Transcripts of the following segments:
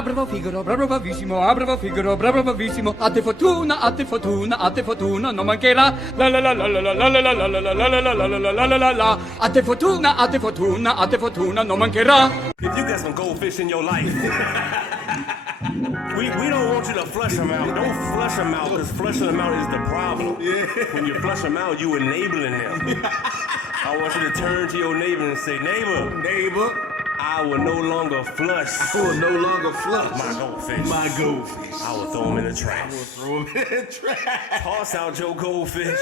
Bravo Figaro, bravo bravissimo, bravo Figaro, bravo bravissimo. A te fortuna, a te fortuna, a te fortuna, non mancherà. La la la la la la la la la la la la la la la la la la la. A te fortuna, a te fortuna, a te fortuna, non mancherà. If you got some goldfish in your life, we don't want you to flush them out. Don't flush them out, because flushing them out is the problem. When you flush them out, you enabling them. I want you to turn to your neighbor and say, neighbor, I will no longer flush. My goldfish. I will throw them in the trash. Toss out your goldfish.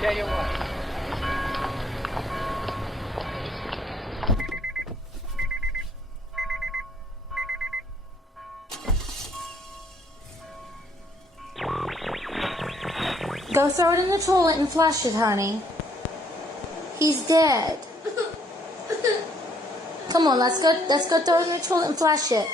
Tell you what. Go throw it in the toilet and flush it, honey. He's dead. Come on, let's go throw it in the toilet and flush it.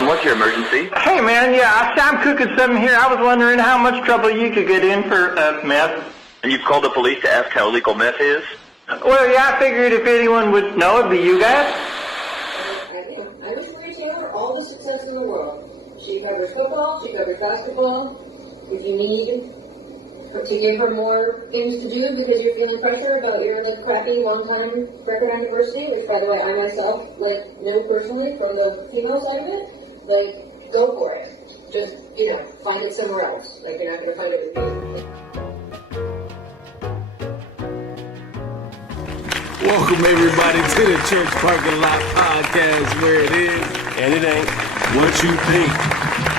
What's your emergency? Hey man, yeah, I'm cooking something here. I was wondering how much trouble you could get in for meth. And you've called the police to ask how illegal meth is? Well, yeah, I figured if anyone would know, it'd be you guys. I wish Rachel her all the success in the world. She covers football, she covers basketball. If you need to give her more things to do because you're feeling pressure about your crappy long-time record on diversity, which, by the way, I myself, know personally from the female side of it, go for it. Just, find it somewhere else. You're not going to find it with me. Welcome everybody to the Church Parking Lot Podcast, where it is And it ain't what you think.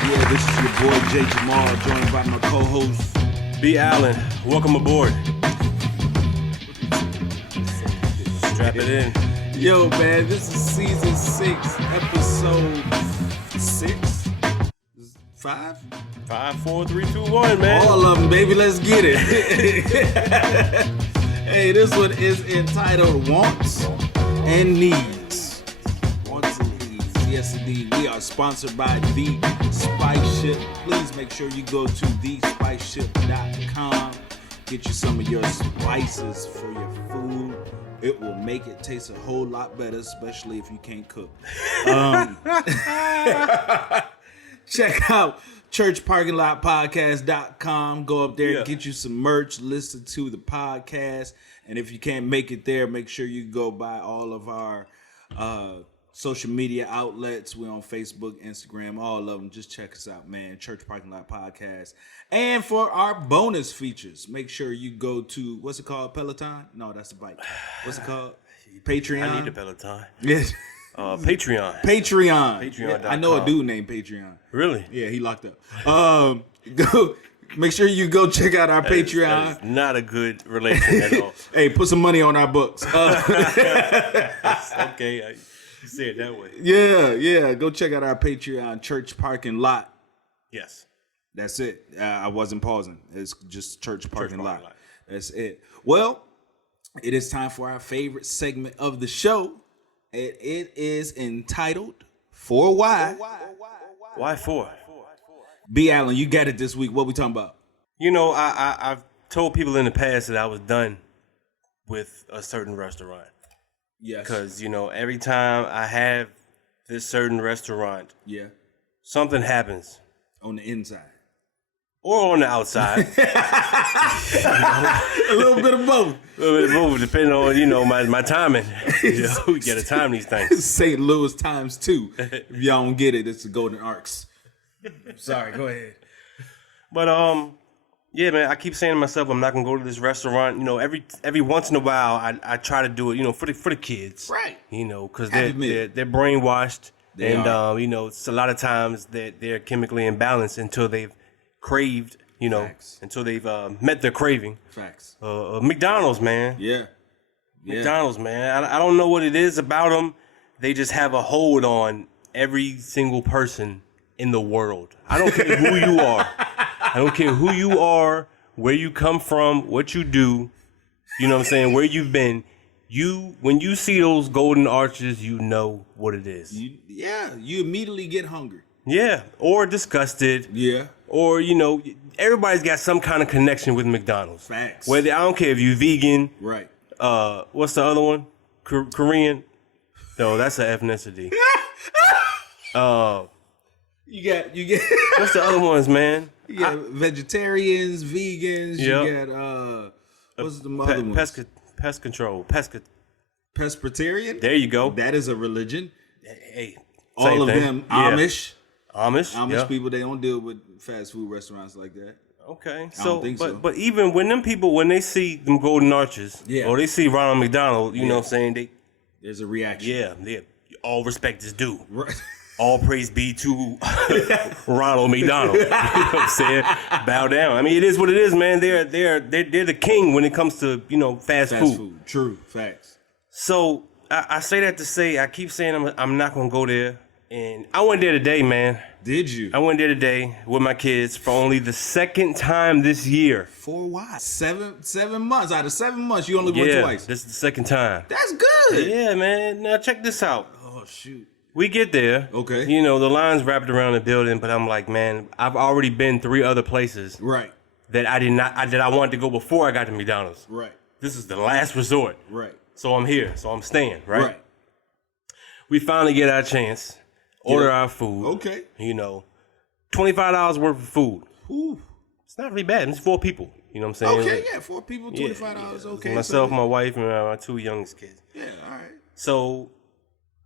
Yeah, this is your boy J. Jamaal, joined by my co-host B. Allen, welcome aboard. Strap it in. Yo, man, this is season 6, episode 6? 5? 5, 4, 3, 2, 1, man. All of them, baby, let's get it. Hey, this one is entitled Wants and Needs. Wants and Needs. Yes, indeed. We are sponsored by The Spice Ship. Please make sure you go to thespiceship.com. Get you some of your spices for your food. It will make it taste a whole lot better, especially if you can't cook. Check out churchparkinglotpodcast.com. Go up there, get you some merch, listen to the podcast. And if you can't make it there, make sure you go by all of our social media outlets. We're on Facebook, Instagram, all of them. Just check us out, man. Church Parking Lot Podcast. And for our bonus features, make sure you go to, what's it called? Peloton? No, that's the bike. What's it called? Patreon? I need a Peloton. Yes. Patreon. Patreon. I know a dude named Patreon. Really? Yeah, he locked up. Go. Make sure you go check out our Patreon. That is not a good relation at all. Hey, put some money on our books. Okay, you say it that way. Yeah. Go check out our Patreon, Church Parking Lot. Yes. That's it. I wasn't pausing. It's just Church Parking Lot. That's it. Well, it is time for our favorite segment of the show. It is entitled For Why. Why for? B. Allen, you got it this week. What we talking about? I've told people in the past that I was done with a certain restaurant. Yes. Because, every time I have this certain restaurant, something happens. On the inside. Or on the outside. A little bit of both. A little bit of both, depending on, my timing. We got to time these things. St. Louis times 2. If y'all don't get it, it's the Golden Arcs. Sorry, go ahead. But yeah, man, I keep saying to myself, I'm not gonna go to this restaurant. Every once in a while, I try to do it. For the kids, right? Because they're brainwashed, it's a lot of times that they're chemically imbalanced until they've craved, Facts. until they've met their craving. Facts. McDonald's, man. Yeah. McDonald's, man. I don't know what it is about them. They just have a hold on every single person in the world. I don't care who you are. I don't care who you are, where you come from, what you do, where you've been. when you see those golden arches, you know what it is. You immediately get hungry. Yeah, or disgusted. Yeah. Or, everybody's got some kind of connection with McDonald's. Facts. Whether, I don't care if you vegan. Right. What's the other one? Korean? No, that's an ethnicity. You get What's the other ones, man? You got vegetarians, vegans, Yep. you got what's the other ones? Pest control. Pescatarian? There you go. That is a religion. Hey, All of them Amish. Amish people, they don't deal with fast food restaurants like that. Okay, I don't think so. But even when them people, when they see them golden arches, or they see Ronald McDonald, you know what I'm saying, there's a reaction. Yeah, all respect is due. Right. All praise be to Ronald McDonald. You know what I'm saying? Bow down. I mean, it is what it is, man. They're the king when it comes to fast food. True facts. So I say that to say I keep saying I'm not gonna go there, and I went there today, man. Did you? I went there today with my kids for only the second time this year. For what? 7 months out of 7 months, you only went twice. This is the second time. That's good. Yeah, man. Now check this out. Oh shoot. We get there. Okay. The line's wrapped around the building, but I'm like, man, I've already been 3 other places. Right. That I wanted to go before I got to McDonald's. Right. This is the last resort. Right. So I'm here. So I'm staying, right? We finally get our chance. Order our food. Okay. $25 worth of food. Ooh. It's not really bad. It's 4 people. You know what I'm saying? Okay, yeah, 4 people, $25. Okay. Myself, my wife, and my 2 youngest kids. Yeah, all right. So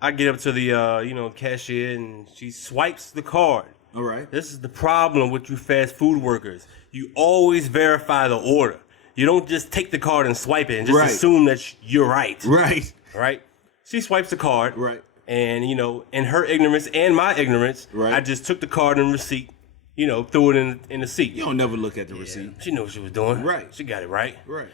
I get up to the cashier, and she swipes the card. All right. This is the problem with you fast food workers. You always verify the order. You don't just take the card and swipe it and just assume that you're right. Right. Right? She swipes the card. Right. And, in her ignorance and my ignorance, I just took the card and receipt, threw it in the seat. You don't never look at the receipt. She knew what she was doing. Right. She got it right. Right.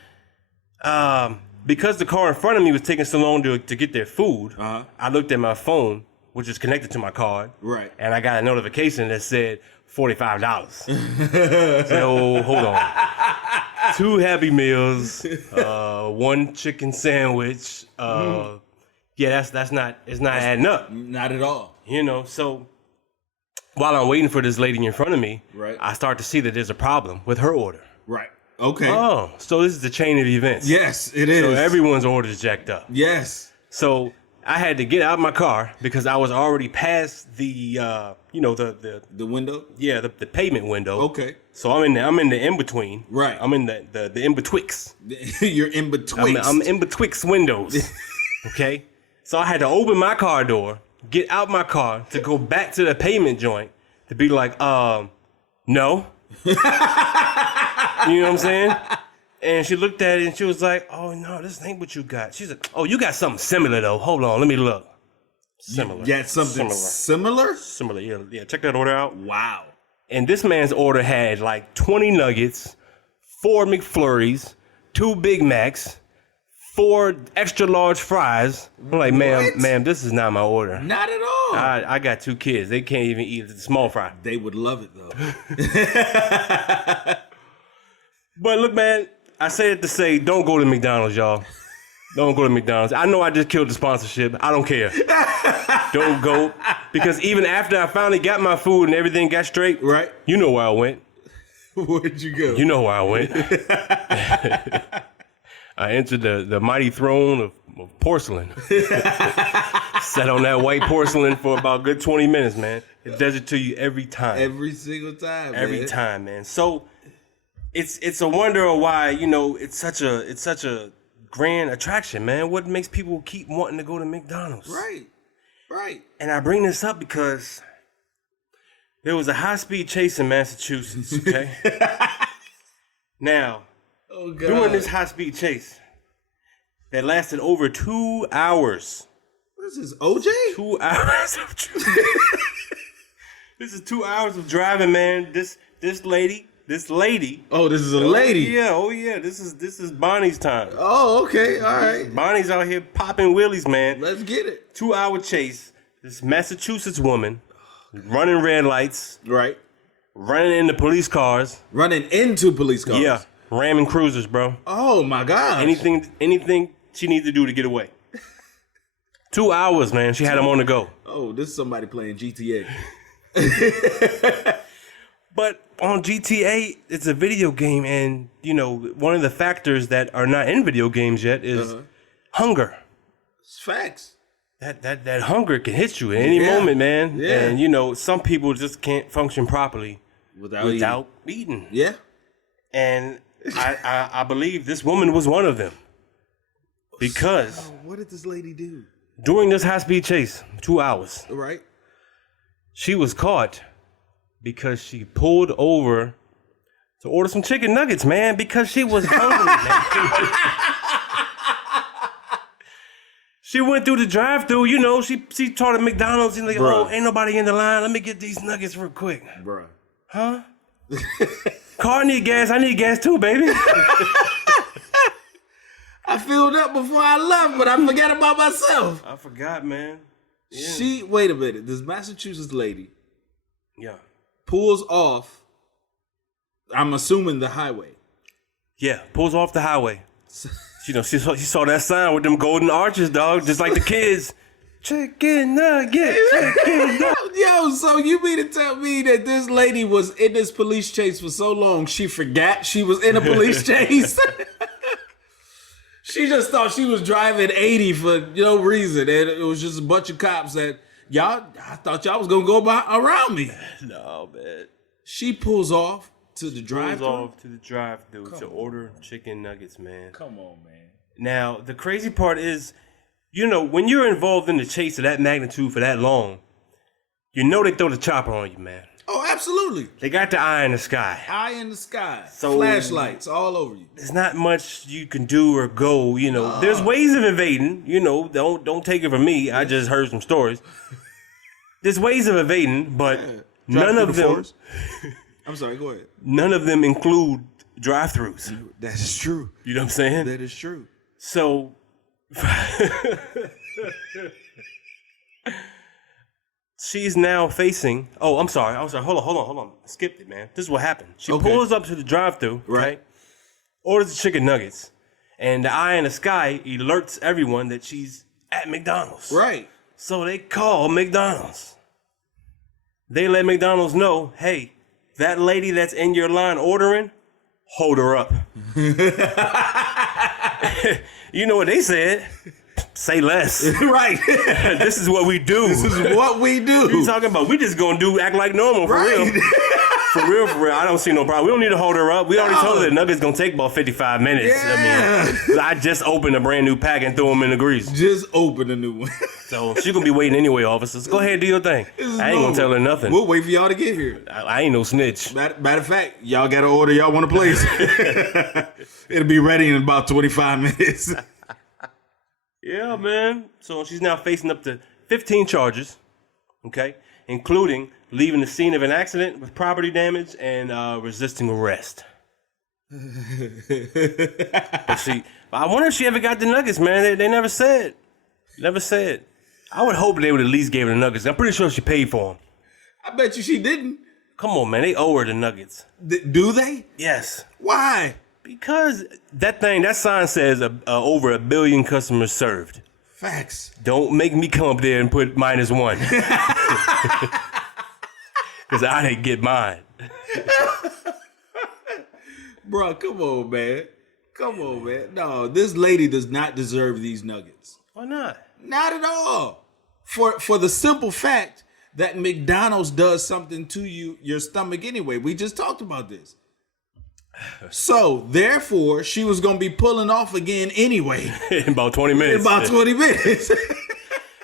Because the car in front of me was taking so long to get their food, I looked at my phone, which is connected to my card. Right. And I got a notification that said $45. So, hold on. 2 Happy Meals, 1 chicken sandwich. Yeah, it's not adding up. Not at all. So while I'm waiting for this lady in front of me, right, I start to see that there's a problem with her order. Right. Okay. Oh, so this is the chain of events. Yes, it is. So everyone's order is jacked up. Yes. So I had to get out of my car because I was already past the the window. Yeah, the pavement window. Okay. So I'm in the in between. Right. I'm in the in betwixt. You're in betwixt. I'm in betwixt windows. Okay. So I had to open my car door, get out my car to go back to the pavement joint to be like, no. You know what I'm saying? And she looked at it and she was like, oh, no, this ain't what you got. She's like, oh, you got something similar, though. Hold on, let me look. Similar. You got something similar? Similar, yeah. Check that order out. Wow. And this man's order had like 20 nuggets, 4 McFlurries, 2 Big Macs, 4 extra large fries. I'm like, ma'am, this is not my order. Not at all. I got 2 kids. They can't even eat the small fry. They would love it, though. But look, man, I say it to say, don't go to McDonald's, y'all. Don't go to McDonald's. I know I just killed the sponsorship. I don't care. Don't go. Because even after I finally got my food and everything got straight, right? You know where I went. Where'd you go? You know where I went. I entered the mighty throne of porcelain. Sat on that white porcelain for about a good 20 minutes, man. It does it to you every time. Every single time, Every time, man. So it's a wonder of why, it's such a grand attraction, man. What makes people keep wanting to go to McDonald's? Right. And I bring this up because there was a high-speed chase in Massachusetts, okay? Now, during this high-speed chase that lasted over 2 hours. What is this, OJ? 2 hours of driving. This is 2 hours of driving, man. This lady. Oh, this is a lady. Oh yeah. This is Bonnie's time. Oh, okay. All right. Bonnie's out here popping wheelies, man. Let's get it. 2 hour chase. This Massachusetts woman running red lights. Right. Running into police cars. Running into police cars. Yeah. Ramming cruisers, bro. Oh my God. Anything she needed to do to get away. 2 hours, man. She had him on the go. Oh, this is somebody playing GTA. But on GTA, it's a video game, and one of the factors that are not in video games yet is hunger. It's facts. That hunger can hit you at any moment, man. Yeah. And some people just can't function properly without eating. Yeah. And I believe this woman was one of them. Because what did this lady do? During this high-speed chase, 2 hours. Right. She was caught because she pulled over to order some chicken nuggets, man, because she was hungry, man. She went through the drive-thru, she told at McDonald's and like, oh, ain't nobody in the line. Let me get these nuggets real quick. Bruh. Huh? Car need gas. I need gas too, baby. I filled up before I left, but I forgot about myself. I forgot, man. Yeah. Wait a minute. This Massachusetts lady pulls off, I'm assuming the highway. Yeah, pulls off the highway. She saw that sign with them golden arches, dog, just like the kids. Chicken nugget, chicken nugget. Yo, so you mean to tell me that this lady was in this police chase for so long, she forgot she was in a police chase? She just thought she was driving 80 for no reason, and it was just a bunch of cops that, I thought y'all was gonna go around me. No, man. She pulls off to the drive-thru? Pulls off to the drive-thru to order chicken nuggets, man. Come on, man. Now, the crazy part is, when you're involved in the chase of that magnitude for that long, they throw the chopper on you, man. Oh, absolutely. They got the eye in the sky. Eye in the sky. So, flashlights all over you. There's not much you can do or go, There's ways of invading, don't take it from me. I just heard some stories. There's ways of evading, but none of them... I'm sorry, go ahead. None of them include drive-thrus. That is true. You know what I'm saying? That is true. So... She's now facing... Oh, I'm sorry. Hold on. I skipped it, man. This is what happened. She pulls up to the drive-thru, right? Orders the chicken nuggets. And the eye in the sky alerts everyone that she's at McDonald's. Right. So they call McDonald's. They let McDonald's know, hey, that lady that's in your line ordering, hold her up. You know what they said? Say less. Right. This is what we do. This is what we do. What you talking about? We just gonna act like normal, for real. For real. I don't see no problem. We don't need to hold her up. We already told her that nugget's gonna take about 55 minutes. Yeah. I just opened a brand new pack and threw them in the grease. Just open a new one. So she's gonna be waiting anyway, officers. Go ahead and do your thing. I ain't gonna tell her nothing. We'll wait for y'all to get here. I ain't no snitch. Matter of fact, y'all got to order y'all want to place. It'll be ready in about 25 minutes. Yeah, man. So she's now facing up to 15 charges, okay, including leaving the scene of an accident with property damage and resisting arrest. But I wonder if she ever got the nuggets, man. They never said. Never said. I would hope they would at least gave her the nuggets. I'm pretty sure she paid for them. I bet you she didn't. Come on, man. They owe her the nuggets. Do they? Yes. Why? Because that sign says over 1 billion customers served. Facts. Don't make me come up there and put -1. Because I didn't get mine. Bro, come on, man. Come on, man. No, this lady does not deserve these nuggets. Why not? Not at all. For the simple fact that McDonald's does something to your stomach anyway. We just talked about this. So, therefore, she was going to be pulling off again anyway. In about 20 minutes. In about 20 minutes.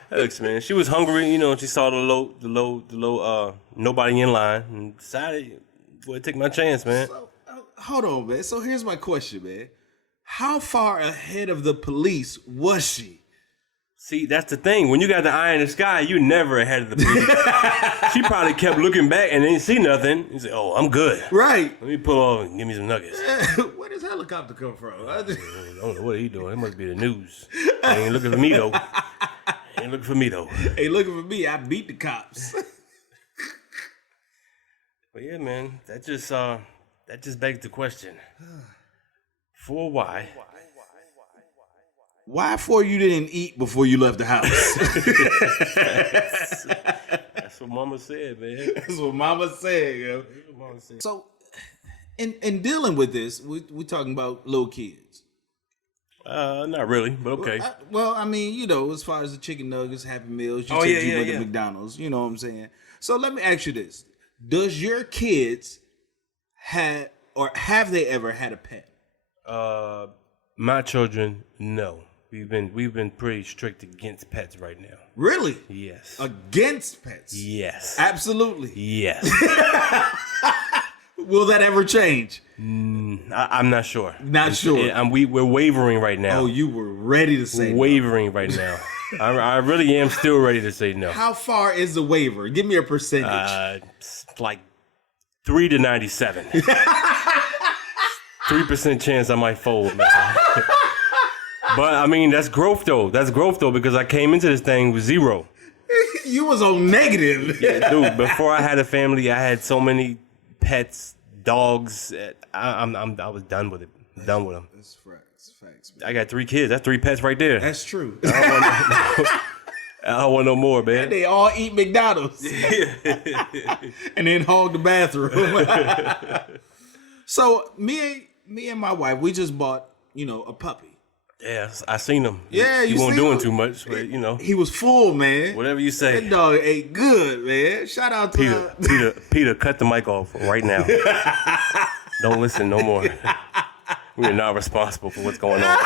Looks, man, she was hungry, she saw the low, nobody in line and decided, boy, take my chance, man. So, hold on, man. So here's my question, man. How far ahead of the police was she? See, that's the thing. When you got the eye in the sky, you're never ahead of the police. She probably kept looking back and didn't see nothing. You say, oh, I'm good. Right. Let me pull off and give me some nuggets. Where does helicopter come from? I don't know what he doing. It must be the news. He ain't looking for me, though. Ain't looking for me, though. Ain't looking for me. I beat the cops. But yeah, man, that just begs the question. For why Why for you didn't eat before you left the house? That's what Mama said, man. That's what Mama said, yo. So, in dealing with this, we talking about little kids. Not really, but okay. Well, I mean, you know, as far as the chicken nuggets, Happy Meals, you Oh, take yeah, you yeah. to McDonald's. You know what I'm saying? So let me ask you this: does your kids have they ever had a pet? My children, no. We've been pretty strict against pets right now. Really? Yes. Against pets? Yes. Absolutely. Yes. Will that ever change? I'm not sure. Not sure. We're wavering right now. Oh, you were ready to say wavering right now. I really am still ready to say no. no. How far is the waiver? Give me a percentage. It's like 3 to 97. 3% chance I might fold, man. But I mean, that's growth though. That's growth though, because I came into this thing with 0. You was on negative. Yeah, dude. Before I had a family, I had so many pets, dogs. I was done with it. Done with them. That's facts. I got 3 kids. That's 3 pets right there. That's true. I don't want no more, man. They all eat McDonald's and then hog the bathroom. So me and my wife, we just bought, a puppy. Yeah, I seen him. Yeah, he you wasn't seen doing him? too much, but He was full, man. whatever you say. That dog ate good, man. Shout out to Peter, cut the mic off right now. Don't listen no more. We are not responsible for what's going on.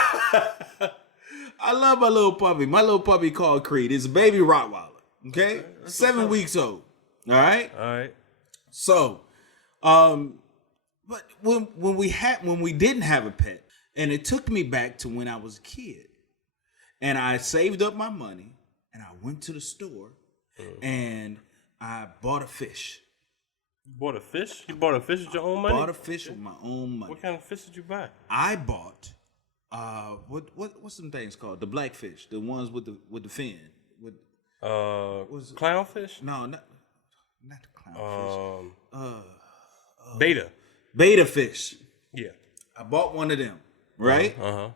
I love my little puppy. My little puppy called Creed. It's a baby Rottweiler. Okay, 7 weeks old. All right. All right. So, but when we didn't have a pet, and it took me back to when I was a kid, and I saved up my money, and I went to the store, and I bought a fish. You bought a fish? You bought a fish with your own money? Bought a fish with my own money. What kind of fish did you buy? I bought what's some things called? The blackfish, the ones with the fin. With Clownfish? no, not the clownfish. Beta fish. Yeah. I bought one of them, right? Uh-huh.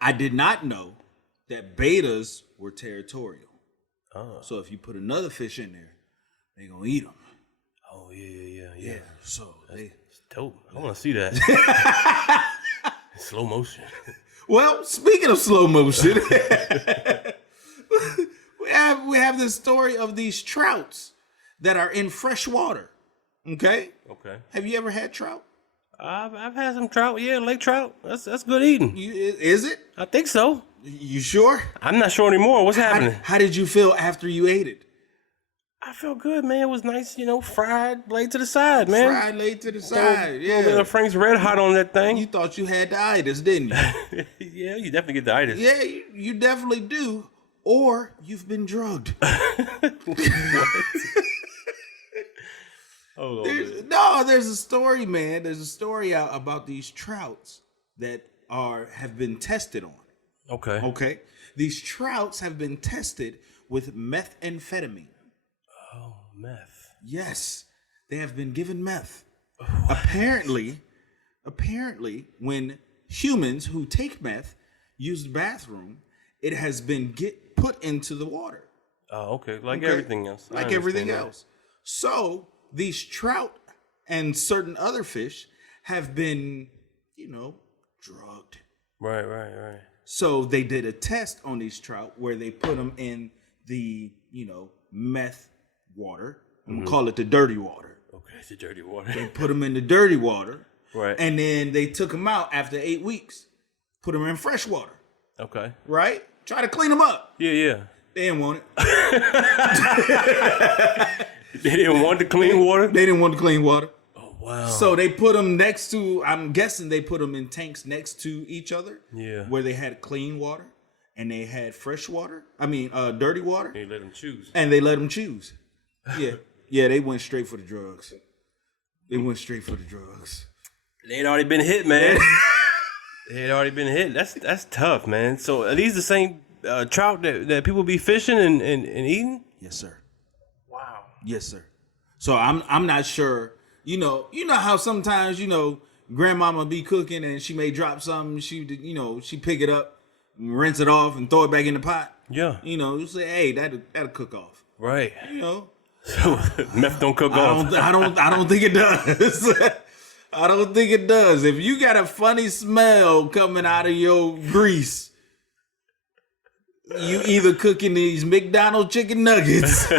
I did not know that betas were territorial. Oh. So if you put another fish in there, they gonna eat them. Oh, yeah. So they. It's dope. I want to see that. Slow motion. Well, speaking of slow motion, we have this story of these trouts that are in fresh water. Okay. Okay. Have you ever had trout? I've had some trout. Yeah, lake trout. That's good eating. Is it? I think so. You sure? I'm not sure anymore. What's happening? How did you feel after you ate it? I feel good, man. It was nice, fried, laid to the side, man. Fried, laid to the side. A little Frank's Red Hot on that thing. You thought you had the itis, didn't you? Yeah, you definitely get the itis. Yeah, you definitely do. Or you've been drugged. Hold on. There's a story, man. There's a story out about these trouts that have been tested on. Okay. Okay. These trouts have been tested with methamphetamine. Oh, meth. Yes, they have been given meth. Apparently, when humans who take meth use the bathroom, it has been put into the water. Oh, okay. Like everything else. Like everything else. So these trout and certain other fish have been, drugged. Right. So they did a test on these trout where they put them in the, meth water. I'm going to call it the dirty water. Okay, it's the dirty water. They put them in the dirty water. Right. And then they took them out after 8 weeks. Put them in fresh water. Okay. Right? Try to clean them up. Yeah. They didn't want it. They didn't want the clean water? They didn't want the clean water. Oh, wow. So they put them next to, I'm guessing they put them in tanks next to each other. Yeah. Where they had clean water and they had fresh water. Dirty water. They let them choose. And they let them choose. Yeah. Yeah, they went straight for the drugs. They'd already been hit, man. They'd already been hit. That's tough, man. So are these the same trout that people be fishing and eating? Yes, sir. Wow. Yes, sir. So I'm not sure. You know how sometimes grandmama be cooking and she may drop something. She pick it up. rinse it off and throw it back in the pot. Yeah. You know, you say, hey, that'll cook off. Right. You know. Meth don't cook off. I don't think it does. I don't think it does. If you got a funny smell coming out of your grease, you either cooking these McDonald's chicken nuggets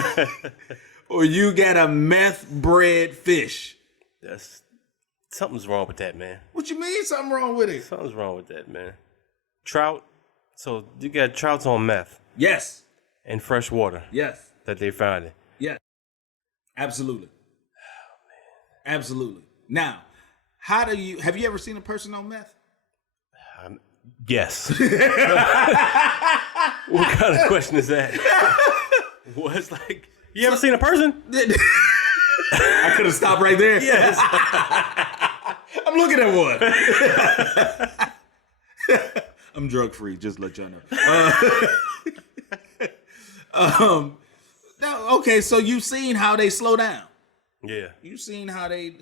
or you got a meth bread fish. Something's wrong with that, man. What you mean something wrong with it? Something's wrong with that, man. Trout. So you got trouts on meth. Yes. And fresh water. Yes. That they found it. Yes. Absolutely. Oh, man. Absolutely. Now, have you ever seen a person on meth? Yes. What kind of question is that? What's like, you ever seen a person? I could have stopped right there. Yes. I'm looking at one. I'm drug free, just to let y'all know. Now, okay, so you've seen how they slow down. Yeah. You've seen how they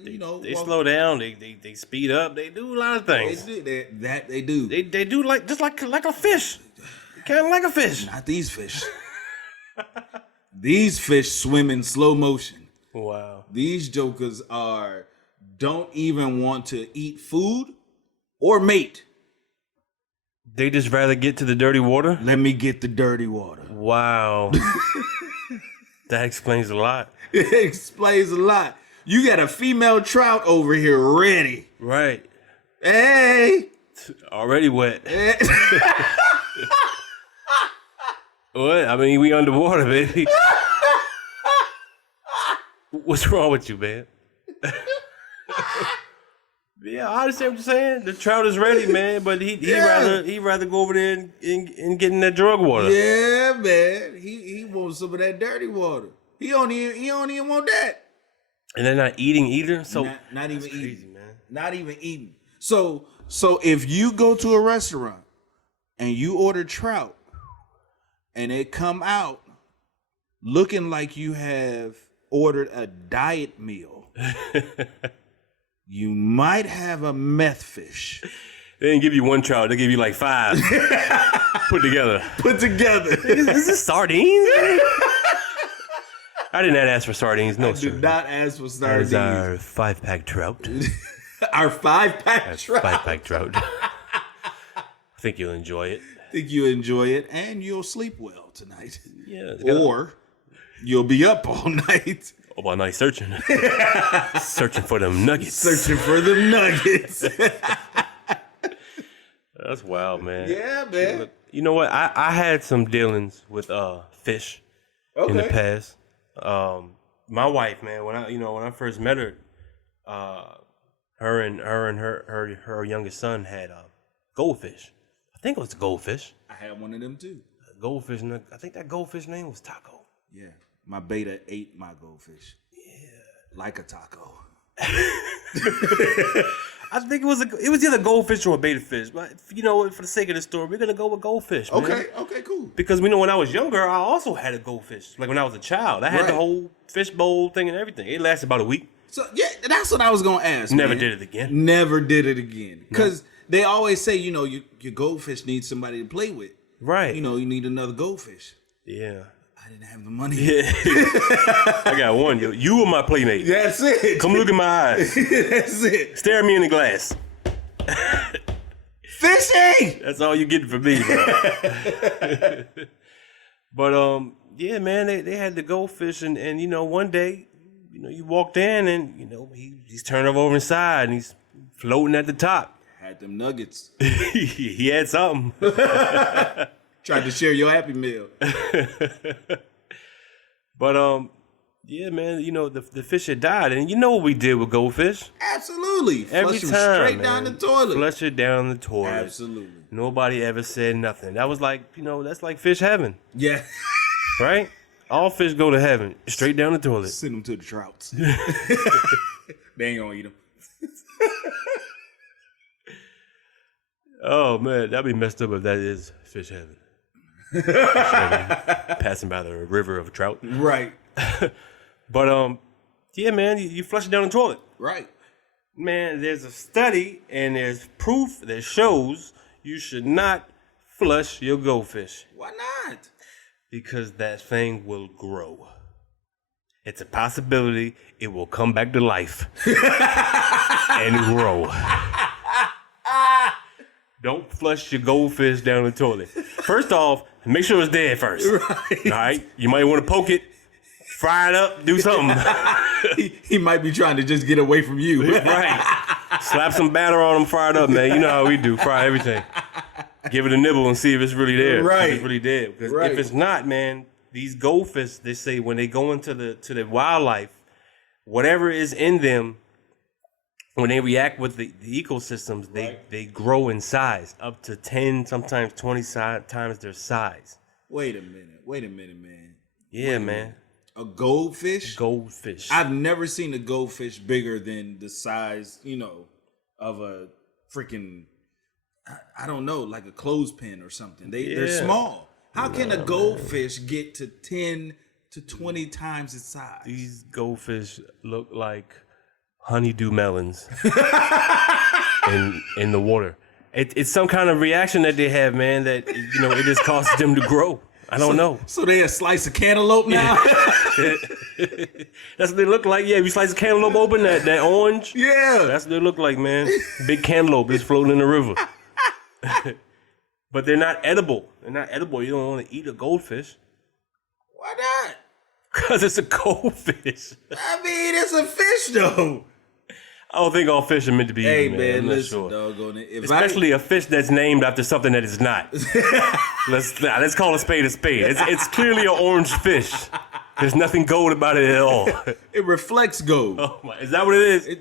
slow down, they speed up, they do a lot of things. They do. They do like a fish. Kind of like a fish. Not these fish. These fish swim in slow motion. Wow. These jokers don't even want to eat food or mate. They just rather get to the dirty water? Let me get the dirty water. Wow. That explains a lot. It explains a lot. You got a female trout over here ready. Right. Hey. Already wet. Hey. What? I mean, we underwater, baby. What's wrong with you, man? Yeah, I understand what you're saying. The trout is ready, man, but he'd rather go over there and get in that drug water. Yeah, man. He wants some of that dirty water. He don't even want that. And they're not eating either. So not even crazy, eating, man. Not even eating. So if you go to a restaurant and you order trout and it come out looking like you have ordered a diet meal, you might have a meth fish. They didn't give you one trout. They give you like 5 put together. Is this sardines? I did not ask for sardines. No, sir. Did not ask for sardines. That is our 5-pack trout. Our 5-pack trout. 5-pack trout. I think you'll enjoy it. And you'll sleep well tonight. Yeah. Or you'll be up all night. All night searching. Searching for them nuggets. That's wild, man. Yeah, man. Look, you know what? I had some dealings with fish in the past. My wife, man, when I first met her, her and her youngest son had goldfish. I think it was a goldfish. I had one of them too. Goldfish. I think that goldfish name was Taco. Yeah. My beta ate my goldfish. Yeah. Like a taco. I think it was either goldfish or a beta fish. But for the sake of the story, we're gonna go with goldfish. Man. Okay, cool. Because when I was younger, I also had a goldfish. Like when I was a child, I had the whole fish bowl thing and everything. It lasted about a week. So yeah, that's what I was gonna ask. Never did it again. Because they always say, your goldfish needs somebody to play with. Right. You need another goldfish. Yeah. I didn't have the money. Yeah. I got one. You were my playmate. That's it. Come look in my eyes. That's it. Stare at me in the glass. Fishy. That's all you get from me, bro. But yeah, man, they had the goldfish, and one day, you walked in, and he's turned over inside, and he's floating at the top. Had them nuggets. He had something. Tried to share your Happy Meal. But yeah, man, the fish had died, and you know what we did with goldfish? Absolutely. Every Flush time, them straight man. down the toilet. Flush it down the toilet. Absolutely. Nobody ever said nothing. That was like, that's like fish heaven. Yeah. Right? All fish go to heaven, straight down the toilet. Send them to the trouts. They ain't gonna eat them. Oh man, that'd be messed up if that is fish heaven. Fish heaven. Passing by the river of trout. Right. But yeah, man, you flush it down the toilet. Right. Man, there's a study and there's proof that shows you should not flush your goldfish. Why not? Because that thing will grow. It's a possibility it will come back to life and grow. Don't flush your goldfish down the toilet. First off, make sure it's dead first. Right. All right? You might want to poke it, fry it up, do something. He might be trying to just get away from you. Right. Slap some batter on them, fry it up, man. You know how we do. Fry everything. Give it a nibble and see if it's really there. Right. If it's really dead. Because Right. if it's not, man, these goldfish, they say when they go into the wildlife, whatever is in them, when they react with the ecosystems, they grow in size up to 10, sometimes 20 times their size. Wait a minute, man. Yeah, man. A goldfish? Goldfish. I've never seen a goldfish bigger than the size, of a freaking, I don't know, like a clothespin or something. They're small. How can a goldfish get to 10 to 20 times its size? These goldfish look like honeydew melons in the water. It's some kind of reaction that they have, man, that, it just causes them to grow. I don't know. So they a slice of cantaloupe now? That's what they look like. Yeah, if you slice a cantaloupe open, that orange. Yeah. That's what they look like, man. Big cantaloupe is floating in the river. But they're not edible. They're not edible. You don't want to eat a goldfish. Why not? Because it's a goldfish. I mean, it's a fish, though. I don't think all fish are meant to be Hey, eaten, man, I'm not listen, sure. doggone it. Especially a fish that's named after something that is not. Let's call a spade a spade. It's clearly an orange fish. There's nothing gold about it at all. It reflects gold. Oh my, is that what it is?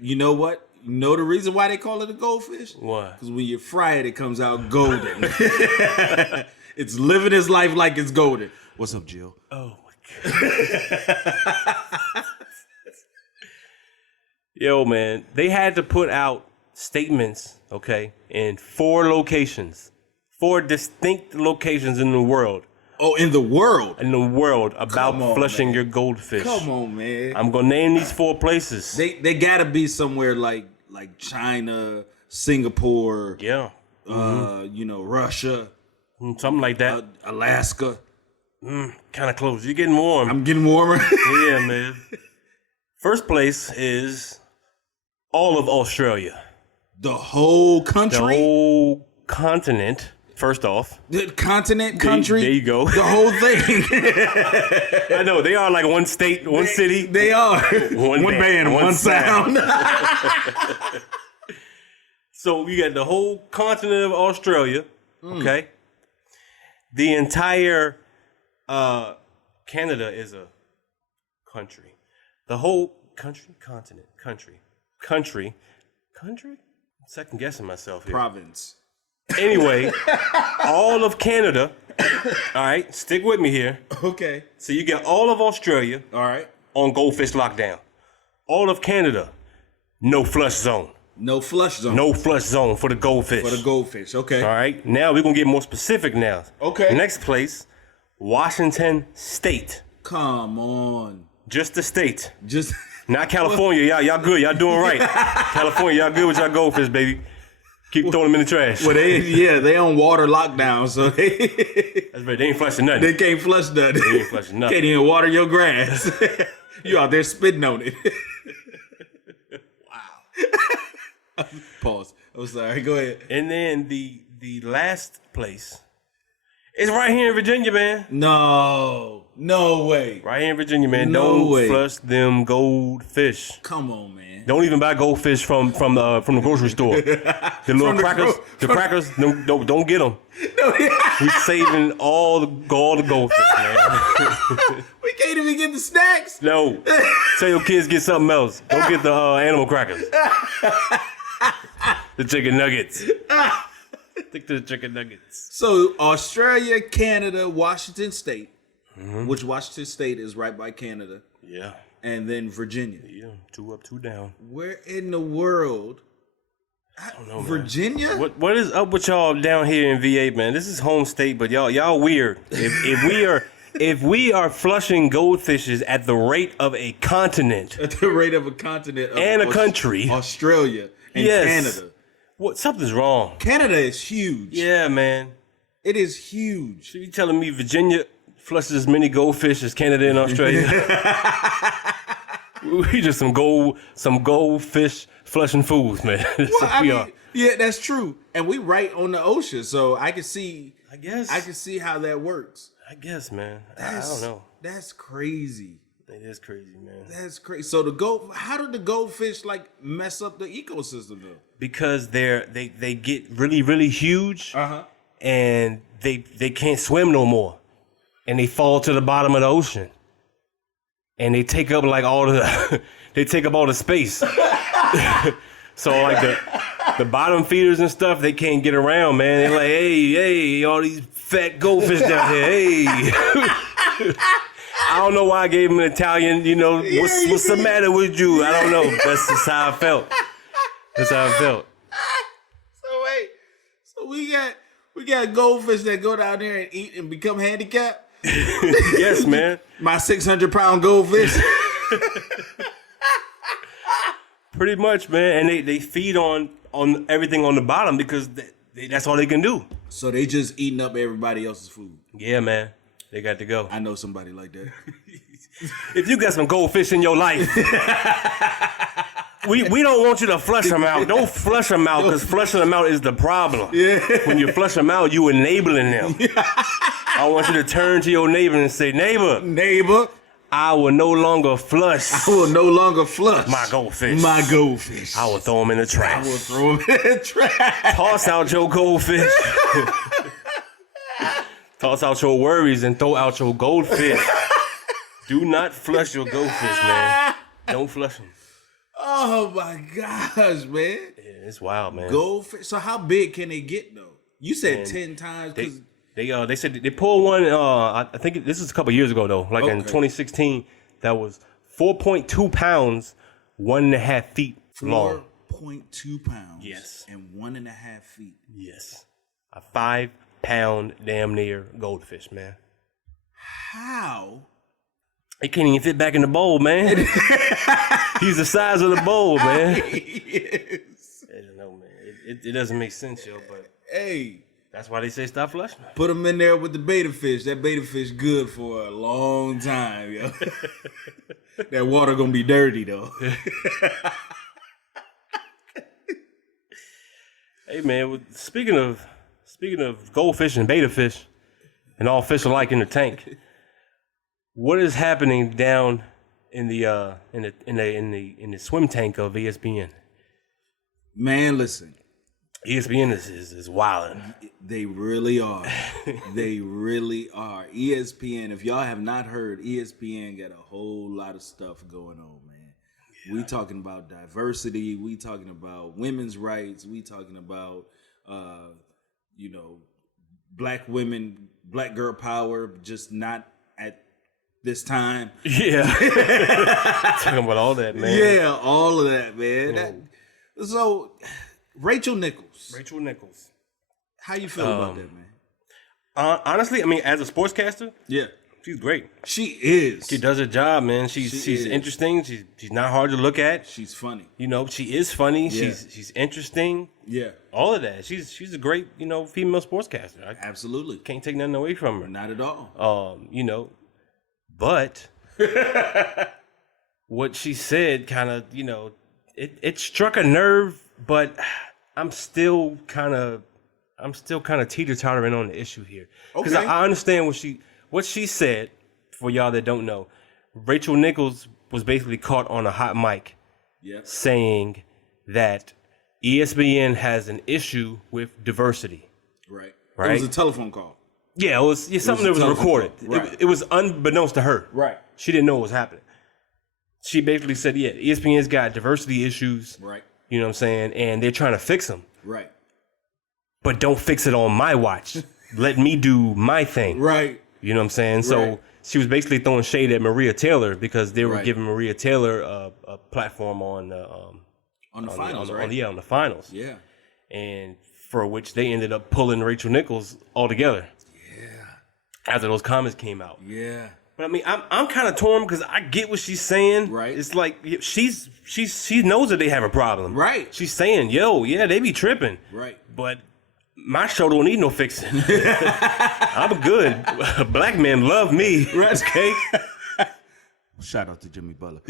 You know what? You know the reason why they call it a goldfish? Why? Because when you fry it, it comes out golden. It's living its life like it's golden. What's up, Jill? Oh my God. Yo, man, they had to put out statements, okay, in 4 locations, 4 distinct locations in the world. Oh, in the world? In the world about flushing your goldfish. Come on, man. I'm gonna name these 4 places. They gotta be somewhere like China, Singapore. Yeah. Russia. Something like that. Alaska. Kind of close. You're getting warm. I'm getting warmer. Yeah, man. First place is all of Australia. The whole country? The whole continent, first off. The continent, country? There you go. The whole thing. I know, they are like one state, one city. They are. One band, one sound. So you got the whole continent of Australia, okay? The entire Canada is a country. The whole continent. I'm second guessing myself here. Province. Anyway, all of Canada, all right, stick with me here. Okay. So you got all of Australia All right. on goldfish lockdown. All of Canada, no flush zone. No flush zone. No flush zone for the goldfish. For the goldfish. Okay. All right, now we're going to get more specific now. Okay. Next place, Washington State. Come on. Just the state. Just Not California. Y'all good. Y'all doing right. California, y'all good with y'all goldfish, baby. Keep throwing them in the trash. well, they on water lockdown, so That's right. They ain't flushing nothing. they can't flush nothing. They ain't flushing nothing. Can't even water your grass. You out there spitting on it. Wow. Pause. I'm sorry. Go ahead. And then the last place is right here in Virginia, man. No way. Right here in Virginia, man. No Don't way. flush them goldfish. Come on, man. Don't even buy goldfish from the grocery store. The little From the crackers, crackers, don't get them. We saving all the goldfish, man. We can't even get the snacks. No, tell your kids get something else. Don't get the animal crackers. The chicken nuggets. Stick to the chicken nuggets. So Australia, Canada, Washington State, which Washington State is right by Canada, Yeah, and then Virginia. yeah. 2 up, 2 down. Where in the world? I don't know, man. Virginia? What is up with y'all down here in VA, man? This is home state, but y'all weird. If we are flushing goldfishes at the rate of a continent At the rate of a continent of and a country, Australia and yes. Canada. What something's wrong? Canada is huge. Yeah, man. It is huge. So you telling me Virginia flushes as many goldfish as Canada and Australia? We just some goldfish flushing fools, man. Yeah, that's true. And we right on the ocean, so I can see. I guess I can see how that works. I guess, man. I don't know. That's crazy. It is crazy, man. That's crazy. So how did the goldfish like mess up the ecosystem though? Because they get really, really huge, and they can't swim no more, and they fall to the bottom of the ocean, and they take up like all the they take up all the space. So like the bottom feeders and stuff, they can't get around, man. They're like, hey, all these fat goldfish down here, hey. I don't know why I gave him an Italian, what's the matter with you? I don't know. That's just how I felt. That's how I felt. So wait, we got goldfish that go down there and eat and become handicapped? Yes, man. My 600-pound goldfish. Pretty much, man. And they feed on everything on the bottom because that's all they can do. So they just eating up everybody else's food. Yeah, man. They got to go. I know somebody like that. If you got some goldfish in your life, we don't want you to flush them out. Don't flush them out because flushing them out is the problem. Yeah. When you flush them out, you enabling them. I want you to turn to your neighbor and say, neighbor, I will no longer flush. My goldfish. I will throw them in the trash. Toss out your goldfish. Toss out your worries and throw out your goldfish. Do not flush your goldfish, man. Don't flush them. Oh my gosh, man. Yeah, it's wild, man. Goldfish. So how big can they get though? You said 10 times. They said they pulled one. I think this is a couple years ago though. Like in 2016, that was 4.2 pounds, 1.5 feet long. 4.2 pounds. Yes. And 1.5 feet. Yes. A 5-pound damn near goldfish, man. How? It can't even fit back in the bowl, man. He's the size of the bowl, man. Yes. I don't know, man. It doesn't make sense, yo. But hey, that's why they say stop flushing. Put them in there with the beta fish. That beta fish good for a long time, yo. That water gonna be dirty though. Hey, man. Speaking of goldfish and beta fish, and all fish alike in the tank. What is happening down in the swim tank of ESPN? Man, listen. ESPN is wilding. They really are. They really are. ESPN, if y'all have not heard, ESPN got a whole lot of stuff going on, man. Yeah. We talking about diversity. We talking about women's rights. We talking about, black women, black girl power, just not at this time. Yeah. Talking about all that, man. Yeah, all of that, man. So, Rachel Nichols. How you feel about that, man? Honestly, I mean, as a sportscaster, yeah, she's great. She is. She does her job, man. She's interesting. She's not hard to look at. She's funny. She is funny. Yeah. She's interesting. Yeah. All of that. She's a great, female sportscaster. I Absolutely. can't take nothing away from her. Not at all. But what she said kind of, it struck a nerve, but I'm still kind of teeter-tottering on the issue here. Because I understand what she said, for y'all that don't know. Rachel Nichols was basically caught on a hot mic saying that ESPN has an issue with diversity. Right. Right? It was a telephone call. Yeah, it was something that was recorded. Right. It was unbeknownst to her. Right. She didn't know what was happening. She basically said, ESPN's got diversity issues. Right. You know what I'm saying? And they're trying to fix them. Right. But don't fix it on my watch. Let me do my thing. Right. You know what I'm saying? So she was basically throwing shade at Maria Taylor because they were giving Maria Taylor a platform on the finals, on the finals. Yeah. And for which they ended up pulling Rachel Nichols altogether. Yeah. After those comments came out. Yeah. But I mean, I'm kind of torn because I get what she's saying. Right. It's like she knows that they have a problem. Right. She's saying, they be tripping. Right. But My show don't need no fixing. I'm good. Black men love me. Okay. Shout out to Jimmy Butler.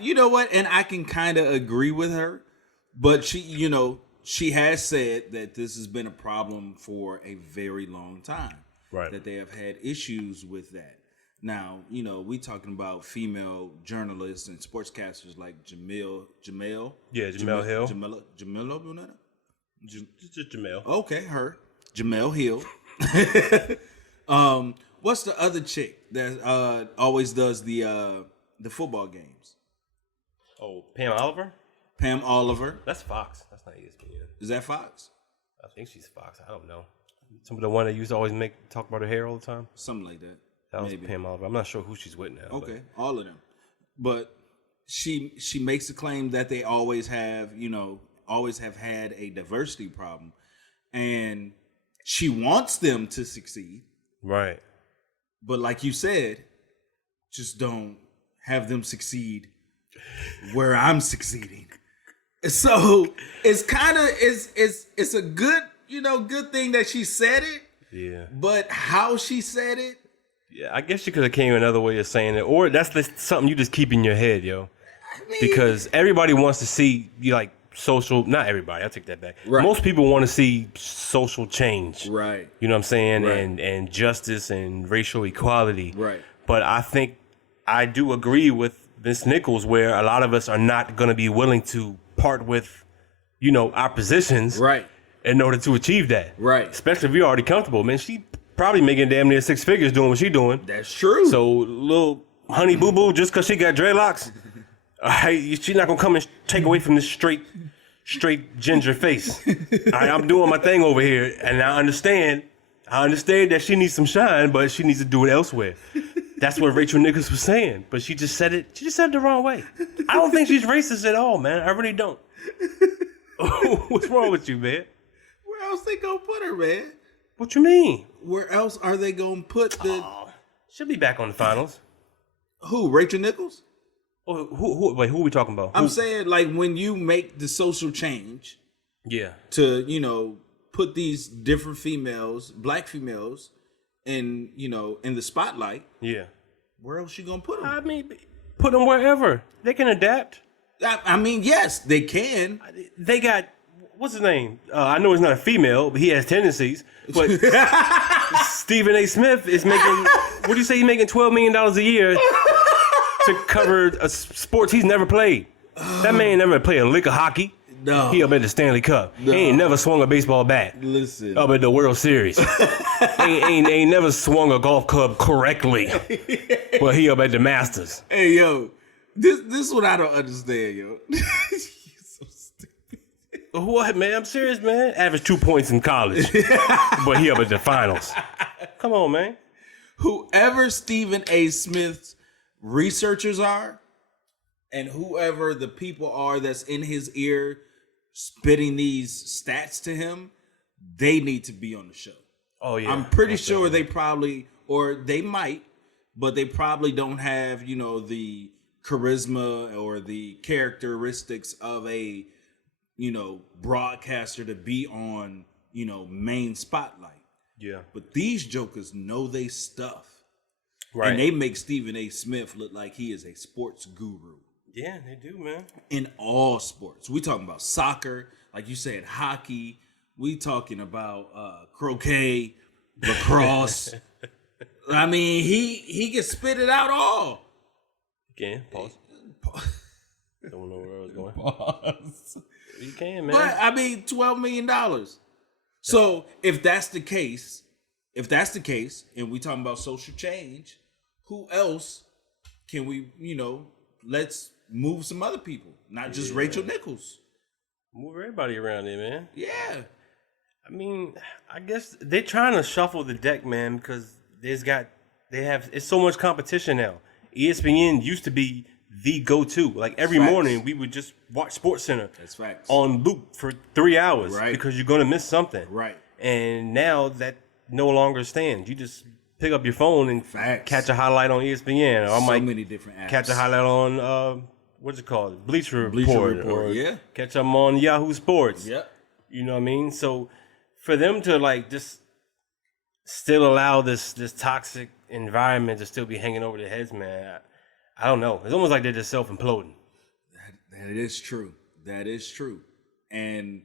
You know what? And I can kind of agree with her, but she has said that this has been a problem for a very long time. Right. That they have had issues with that. Now, we talking about female journalists and sportscasters like Jamaal. Yeah, Jamaal Hill. Jamila. Just Jamaal. Okay, her. Jamaal Hill. What's the other chick that always does the football games? Oh, Pam Oliver? Pam Oliver. That's Fox. That's not ESPN. Is that Fox? I think she's Fox. I don't know. Some of the one that used to always talk about her hair all the time. Something like that. That was Maybe. Pam Oliver. I'm not sure who she's with now. Okay, all of them. But she makes a claim that they always have had a diversity problem, and she wants them to succeed. Right. But like you said, just don't have them succeed where I'm succeeding. So it's kind of it's a good good thing that she said it. Yeah. But how she said it. Yeah, I guess you could have came another way of saying it, or that's something you just keep in your head, yo. Because everybody wants to see social. Not everybody. I take that back. Right. Most people want to see social change. Right. You know what I'm saying? Right. And justice and racial equality. Right. But I think I do agree with Ms. Nichols, where a lot of us are not going to be willing to part with, our positions. Right. In order to achieve that. Right. Not we're already comfortable. Man, she probably making damn near 6 figures doing what she doing. That's true. So little honey boo boo, just cause she got dreadlocks, she's not gonna come and take away from this straight ginger face. All right, I'm doing my thing over here, and I understand that she needs some shine, but she needs to do it elsewhere. That's what Rachel Nichols was saying, but she just said it the wrong way. I don't think she's racist at all, man. I really don't. What's wrong with you, man? Where else they gonna put her, man? What you mean? Where else are they gonna put the? She'll be back on the finals. Who? Rachel Nichols? Oh, who are we talking about? I'm saying like when you make the social change. Yeah. To put these different females, black females, in the spotlight. Yeah. Where else you gonna put them? I mean, put them wherever they can adapt. I mean, yes, they can. They got what's his name? I know he's not a female, but he has tendencies. But Stephen A. Smith is making. What do you say? He's making $12 million a year to cover a sports he's never played. That man never played a lick of hockey. No. He up at the Stanley Cup. No. He ain't never swung a baseball bat. Listen. Up at the World Series. ain't never swung a golf club correctly. Well, he up at the Masters. Hey, yo. This is what I don't understand, yo. You're so stupid. What, man? I'm serious, man. Averaged 2 points in college. But he up at the finals. Come on, man. Whoever Stephen A. Smith's researchers are, and whoever the people are that's in his ear spitting these stats to him, they need to be on the show. Oh, yeah. I'm pretty sure they probably, or they might, but they probably don't have, the charisma or the characteristics of a, broadcaster to be on, main spotlight. Yeah. But these jokers know they stuff. Right. And they make Stephen A. Smith look like he is a sports guru. Yeah, they do, man. In all sports. We talking about soccer, like you said, hockey. We talking about croquet, lacrosse. I mean, he can spit it out all. Again, pause. Don't know where I was going. Pause. You can, man. But I mean, $12 million. So if that's the case, and we talking about social change, who else can we, let's move some other people, not just Rachel Nichols. Move everybody around there, man. Yeah. I mean, I guess they're trying to shuffle the deck, man, because it's so much competition now. ESPN used to be the go-to. Like every morning, we would just watch SportsCenter. That's facts. On loop for 3 hours, right? Because you're gonna miss something, right? And now that no longer stands. You just pick up your phone and catch a highlight on ESPN, or I might many different apps. catch a highlight on what's it called? Bleacher Report. Or yeah. catch them on Yahoo Sports. Yep. You know what I mean? So for them to like just still allow this toxic environment to still be hanging over their heads, man, I don't know. It's almost like they're just self-imploding. That is true. That is true. And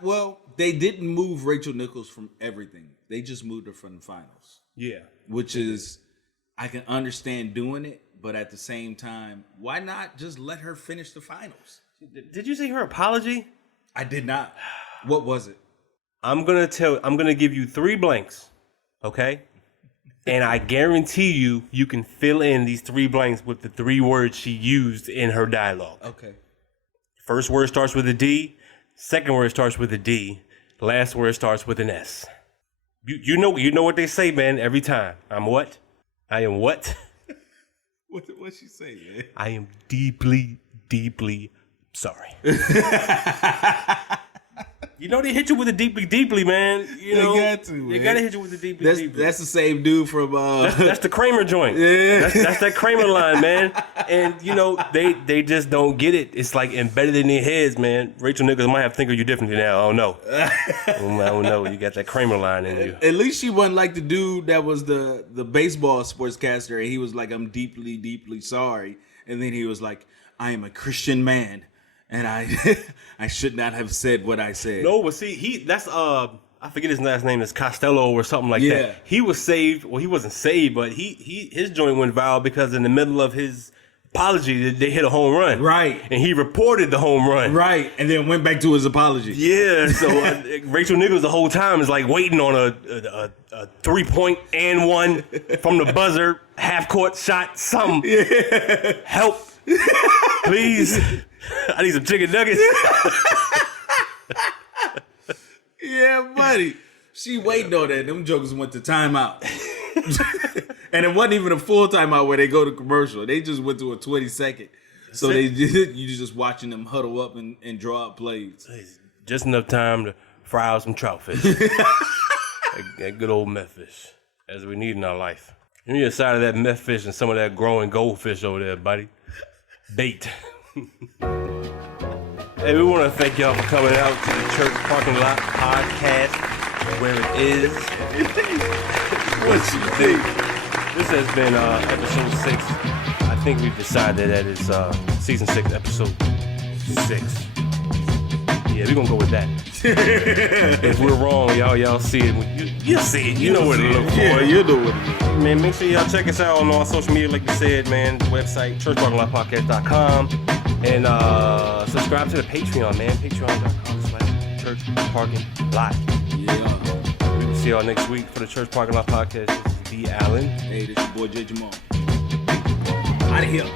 well, they didn't move Rachel Nichols from everything. They just moved her from the finals. Yeah. Which is, I can understand doing it, but at the same time, why not just let her finish the finals? Did you see her apology? I did not. What was it? I'm gonna give you 3 blanks, okay? And I guarantee you can fill in these 3 blanks with the 3 words she used in her dialogue. Okay. First word starts with a D. Second word starts with a D. Last word starts with an S. You know what they say, man, every time. I'm what? I am what? What'd she say, man? I am deeply, deeply sorry. You know they hit you with a deeply, deeply, man. You know, they got to, man. They gotta hit you with the deeply, deeply. That's the same dude from that's the Kramer joint. Yeah. That's that Kramer line, man. And you know, they just don't get it. It's like embedded in their heads, man. Rachel Nichols might have to think of you differently now. I don't know. I don't know. You got that Kramer line in you. At least she wasn't like the dude that was the baseball sportscaster, and he was like, I'm deeply, deeply sorry. And then he was like, I am a Christian man. And I should not have said what I said. No, but see, that's I forget his last name is Costello or something like that. He was saved. Well, he wasn't saved, but his joint went viral because in the middle of his apology, they hit a home run. Right. And he reported the home run. Right. And then went back to his apology. Yeah. So Rachel Nichols the whole time is like waiting on a 3-point and 1 from the buzzer, half court shot, something. Yeah. Help. Please. I need some chicken nuggets. Yeah, buddy. She waiting on that. Them jokers went to timeout. And it wasn't even a full timeout where they go to commercial. They just went to a 20-second. So you just watching them huddle up and draw up plays. Just enough time to fry out some trout fish. that good old meth fish, as we need in our life. You need a side of that meth fish and some of that growing goldfish over there, buddy. Bait. Hey, we want to thank y'all for coming out to the Church Parking Lot Podcast, where it is. What you think? This has been episode 6. I think we've decided that it's season 6, episode 6. Yeah, we're gonna go with that. If we're wrong, y'all see it. You'll see it. You know what to look for. Yeah, you know what it is. Man, make sure y'all check us out on all social media, like you said, man. The website, churchparkinglotpodcast.com. And subscribe to the Patreon, man. Patreon.com/churchparkinglot. Yeah. We will see y'all next week for the Church Parking Lot Podcast. This is D. Allen. Hey, this is your boy J. Jamaal. Out of here.